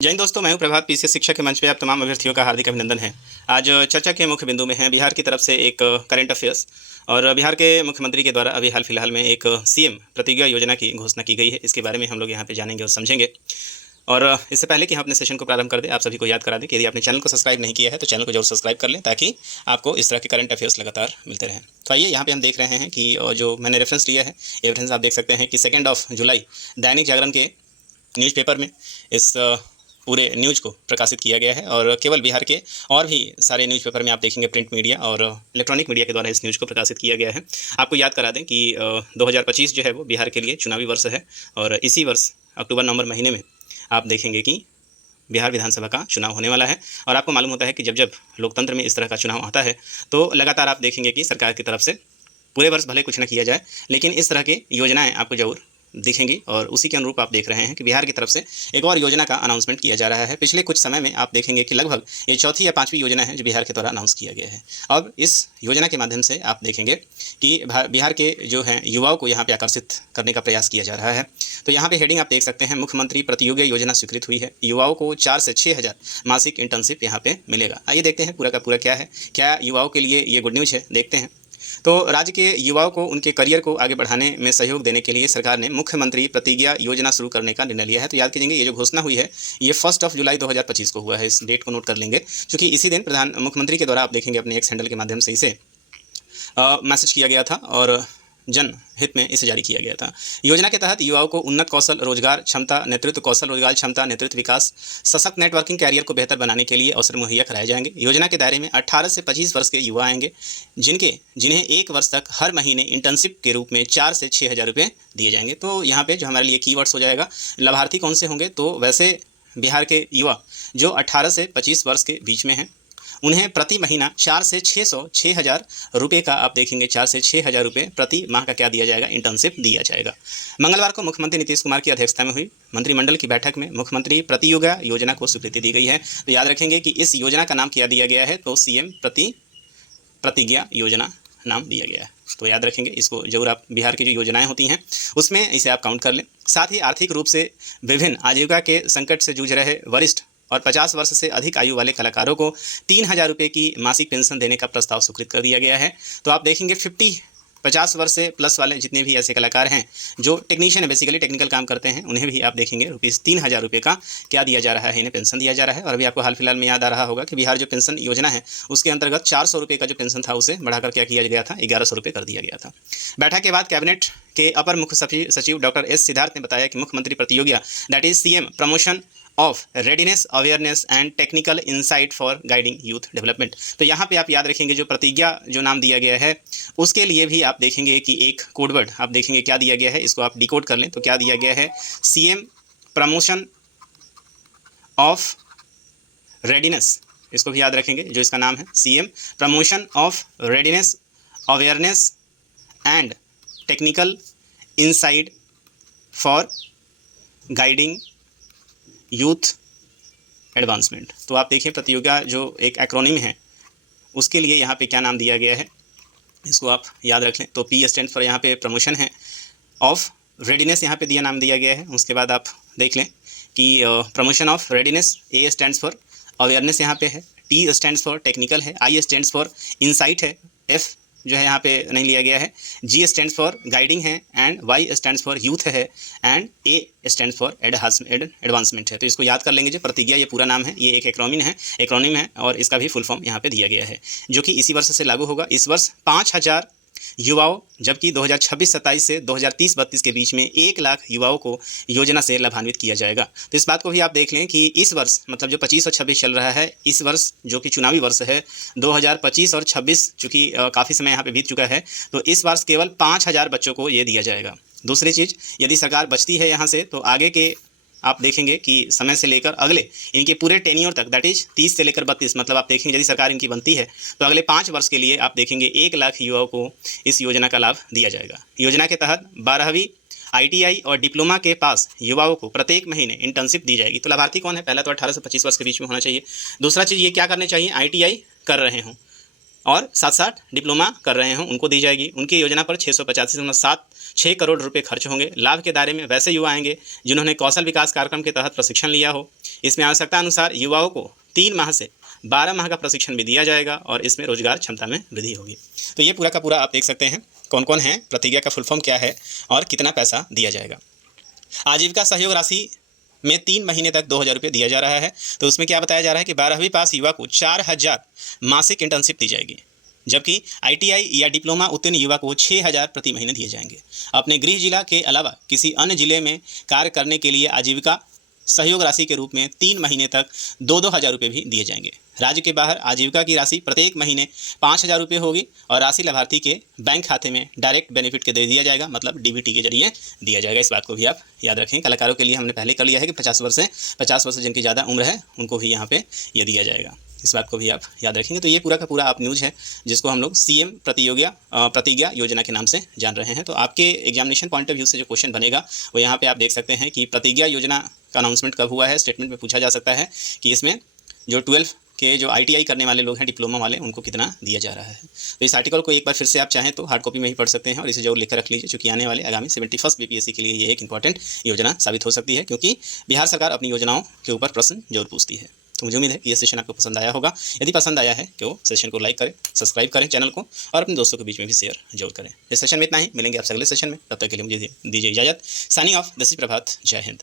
जय हिंद दोस्तों, मैं हूं प्रभात। पीसीएस शिक्षा के मंच पे आप तमाम अभ्यर्थियों का हार्दिक अभिनंदन है। आज चर्चा के मुख्य बिंदु में है बिहार की तरफ से एक करंट अफेयर्स और बिहार के मुख्यमंत्री के द्वारा अभी हाल फिलहाल में एक सीएम प्रतिज्ञा योजना की घोषणा की गई है। इसके बारे में हम लोग यहाँ पे जानेंगे और समझेंगे। और इससे पहले कि हम अपने सेशन को प्रारंभ कर दें, आप सभी को याद करा दें कि यदि आपने चैनल को सब्सक्राइब नहीं किया है तो चैनल को जरूर सब्सक्राइब कर लें, ताकि आपको इस तरह के करंट अफेयर्स लगातार मिलते रहें। तो आइए, यहाँ पे हम देख रहे हैं कि जो मैंने रेफरेंस लिया है, ये रेफरेंस आप देख सकते हैं कि 2 जुलाई दैनिक जागरण के न्यूज़पेपर में इस पूरे न्यूज़ को प्रकाशित किया गया है। और केवल बिहार के और भी सारे न्यूज़पेपर में आप देखेंगे प्रिंट मीडिया और इलेक्ट्रॉनिक मीडिया के द्वारा इस न्यूज़ को प्रकाशित किया गया है। आपको याद करा दें कि 2025 जो है वो बिहार के लिए चुनावी वर्ष है और इसी वर्ष अक्टूबर-नवंबर महीने में आप देखेंगे कि बिहार विधानसभा का चुनाव होने वाला है। और आपको मालूम होता है कि जब जब लोकतंत्र में इस तरह का चुनाव आता है तो लगातार आप देखेंगे कि सरकार की तरफ से पूरे वर्ष भले कुछ न किया जाए, लेकिन इस तरह की योजनाएं आपको ज़रूर दिखेंगी। और उसी के अनुरूप आप देख रहे हैं कि बिहार की तरफ से एक और योजना का अनाउंसमेंट किया जा रहा है। पिछले कुछ समय में आप देखेंगे कि लगभग ये चौथी या पांचवी योजना है जो बिहार के द्वारा अनाउंस किया गया है। अब इस योजना के माध्यम से आप देखेंगे कि बिहार के जो हैं युवाओं को यहाँ पे आकर्षित करने का प्रयास किया जा रहा है। तो यहाँ पे हेडिंग आप देख सकते हैं, मुख्यमंत्री प्रतियोगी योजना स्वीकृत हुई है, युवाओं को 4 से 6 हज़ार मासिक इंटर्नशिप यहाँ पे मिलेगा। आइए देखते हैं पूरा का पूरा क्या है, क्या युवाओं के लिए ये गुड न्यूज़ है, देखते हैं। तो राज्य के युवाओं को उनके करियर को आगे बढ़ाने में सहयोग देने के लिए सरकार ने मुख्यमंत्री प्रतिज्ञा योजना शुरू करने का निर्णय लिया है। तो याद कीजिए, ये जो घोषणा हुई है ये 1 जुलाई 2025 को हुआ है। इस डेट को नोट कर लेंगे, क्योंकि इसी दिन मुख्यमंत्री के द्वारा आप देखेंगे अपने एक्स हैंडल के माध्यम से इसे मैसेज किया गया था और जन हित में इसे जारी किया गया था। योजना के तहत युवाओं को उन्नत कौशल रोजगार क्षमता नेतृत्व कौशल रोजगार क्षमता नेतृत्व विकास सशक्त नेटवर्किंग कैरियर को बेहतर बनाने के लिए अवसर मुहैया कराए जाएंगे। योजना के दायरे में 18 से 25 वर्ष के युवा आएंगे, जिन्हें 1 वर्ष तक हर महीने इंटर्नशिप के रूप में 4 से 6 हज़ार रुपये दिए जाएंगे। तो यहाँ पे जो हमारे लिए कीवर्ड्स हो जाएगा, लाभार्थी कौन से होंगे, तो वैसे बिहार के युवा जो 18 से 25 वर्ष के बीच में हैं, उन्हें प्रति महीना 4 से 6 हज़ार रुपये का आप देखेंगे 4 से 6 हज़ार रुपये प्रति माह का क्या दिया जाएगा, इंटर्नशिप दिया जाएगा। मंगलवार को मुख्यमंत्री नीतीश कुमार की अध्यक्षता में हुई मंत्रिमंडल की बैठक में मुख्यमंत्री प्रतियोगी योजना को स्वीकृति दी गई है। तो याद रखेंगे कि इस योजना का नाम क्या दिया गया है, तो सीएम प्रतिज्ञा योजना नाम दिया गया है। तो याद रखेंगे, इसको जरूर आप बिहार की जो योजनाएं होती हैं उसमें इसे आप काउंट कर लें। साथ ही आर्थिक रूप से विभिन्न आजीविका के संकट से जूझ रहे वरिष्ठ और 50 वर्ष से अधिक आयु वाले कलाकारों को 3,000 रुपये की मासिक पेंशन देने का प्रस्ताव स्वीकृत कर दिया गया है। तो आप देखेंगे 50 वर्ष से प्लस वाले जितने भी ऐसे कलाकार हैं जो टेक्नीशियन है, बेसिकली टेक्निकल काम करते हैं, उन्हें भी आप देखेंगे ₹3,000 रुपये का क्या दिया जा रहा है, इन्हें पेंशन दिया जा रहा है। और अभी आपको हाल फिलहाल में याद आ रहा होगा कि बिहार जो पेंशन योजना है उसके अंतर्गत 400 रुपये का जो पेंशन था उसे बढ़ाकर क्या किया गया था, 1100 रुपये कर दिया गया था। बैठक के बाद कैबिनेट के अपर मुख्य सचिव डॉक्टर एस सिद्धार्थ ने बताया कि मुख्यमंत्री प्रतियोगिता that is CM promotion of readiness awareness and technical insight for guiding youth development. तो यहाँ पे आप याद रखेंगे जो प्रतिज्ञा जो नाम दिया गया है उसके लिए भी आप देखेंगे कि एक कोडवर्ड आप देखेंगे क्या दिया गया है, इसको आप डिकोड कर लें। तो क्या दिया गया है, सीएम प्रमोशन ऑफ रेडीनेस, इसको भी याद रखेंगे जो इसका नाम है, CM promotion of readiness awareness and technical insight for guiding youth advancement. तो आप देखिए प्रतियोगिता जो एक एक्रोनिम है उसके लिए यहाँ पे क्या नाम दिया गया है, इसको आप याद रख लें। तो पी स्टैंड फॉर यहाँ पे प्रमोशन है, ऑफ रेडीनेस यहाँ पे नाम दिया गया है। उसके बाद आप देख लें कि promotion of readiness, A stands for awareness यहाँ पे है, टी स्टैंड्स फॉर टेक्निकल है, आई स्टैंड्स फॉर इंसाइट है, एफ जो है यहाँ पे नहीं लिया गया है, जी स्टैंड्स फॉर गाइडिंग है, and Y stands for youth है, and A stands for advancement है। तो इसको याद कर लेंगे, जो प्रतिज्ञा ये पूरा नाम है, ये एक एक्रोनिम है और इसका भी फुल फॉर्म यहाँ पे दिया गया है, जो कि इसी वर्ष से लागू होगा। इस वर्ष 5,000 युवाओं, जबकि 2026-27 से 2030-32 के बीच में 1 लाख युवाओं को योजना से लाभान्वित किया जाएगा। तो इस बात को भी आप देख लें कि इस वर्ष मतलब जो 25 और 26 चल रहा है, इस वर्ष जो कि चुनावी वर्ष है 2025 और 26, चूँकि काफ़ी समय यहाँ पे बीत चुका है, तो इस वर्ष केवल 5,000 बच्चों को ये दिया जाएगा। दूसरी चीज़, यदि सरकार बचती है यहाँ से तो आगे के आप देखेंगे कि समय से लेकर अगले इनके पूरे टेन्योर तक, दैट इज 30 से लेकर 32, मतलब आप देखेंगे यदि सरकार इनकी बनती है तो अगले 5 वर्ष के लिए आप देखेंगे 1 लाख युवाओं को इस योजना का लाभ दिया जाएगा। योजना के तहत 12वीं आईटीआई और डिप्लोमा के पास युवाओं को प्रत्येक महीने इंटर्नशिप दी जाएगी। तो लाभार्थी कौन है, पहला तो 18 से 25 वर्ष के बीच में होना चाहिए। दूसरा चीज़ ये क्या करने चाहिए, आईटीआई कर रहे हों, और साथ साथ डिप्लोमा कर रहे हों उनको दी जाएगी। उनकी योजना पर 685.76 करोड़ रुपए खर्च होंगे। लाभ के दायरे में वैसे युवा आएंगे जिन्होंने कौशल विकास कार्यक्रम के तहत प्रशिक्षण लिया हो। इसमें आवश्यकता अनुसार युवाओं को 3 माह से 12 माह का प्रशिक्षण भी दिया जाएगा और इसमें रोजगार क्षमता में वृद्धि होगी। तो ये पूरा का पूरा आप देख सकते हैं कौन कौन है, प्रतिज्ञा का फुल फॉर्म क्या है और कितना पैसा दिया जाएगा। आजीविका सहयोग राशि में 3 महीने तक 2,000 रुपये दिया जा रहा है। तो उसमें क्या बताया जा रहा है कि 12वीं पास युवा को 4,000 मासिक इंटर्नशिप दी जाएगी, जबकि ITI या डिप्लोमा उत्तीर्ण युवा को 6,000 प्रति महीने दिए जाएंगे। अपने गृह जिला के अलावा किसी अन्य जिले में कार्य करने के लिए आजीविका सहयोग राशि के रूप में 3 महीने तक 2-2 हज़ार रुपये भी दिए जाएंगे। राज्य के बाहर आजीविका की राशि प्रत्येक महीने 5,000 रुपये होगी और राशि लाभार्थी के बैंक खाते में डायरेक्ट बेनिफिट के दे दिया जाएगा, मतलब DBT के जरिए दिया जाएगा। इस बात को भी आप याद रखें। कलाकारों के लिए हमने पहले कर लिया है कि 50 वर्ष से जिनकी ज़्यादा उम्र है उनको भी यहाँ पे ये दिया जाएगा। इस बात को भी आप याद रखेंगे। तो ये पूरा का पूरा आप न्यूज़ है जिसको हम लोग CM प्रतिज्ञा योजना के नाम से जान रहे हैं। तो आपके एग्जामिनेशन पॉइंट ऑफ व्यू से जो क्वेश्चन बनेगा वो यहाँ पे आप देख सकते हैं कि प्रतिज्ञा योजना का अनाउंसमेंट कब हुआ है। स्टेटमेंट में पूछा जा सकता है कि इसमें जो 12 के जो ITI करने वाले लोग हैं, डिप्लोमा वाले, उनको कितना दिया जा रहा है। तो इस आर्टिकल को एक बार फिर से आप चाहें तो हार्ड कॉपी में ही पढ़ सकते हैं और इसे जरूर लिख कर रख लीजिए, क्योंकि आने वाले आगामी 71st BPSC के लिए ये एक इंपॉर्टेंट योजना साबित हो सकती है, क्योंकि बिहार सरकार अपनी योजनाओं के ऊपर प्रश्न जरूर पूछती है। तो मुझे उम्मीद है कि ये सेशन आपको पसंद आया होगा। यदि पसंद आया है तो सेशन को लाइक करें, सब्सक्राइब करें चैनल को और अपने दोस्तों के बीच में भी शेयर जरूर करें। इस सेशन में इतना ही, मिलेंगे आपसे अगले सेशन में। तब तक के लिए मुझे दीजिए इजाजत। साइनिंग ऑफ, दिस इज प्रभात। जय हिंद।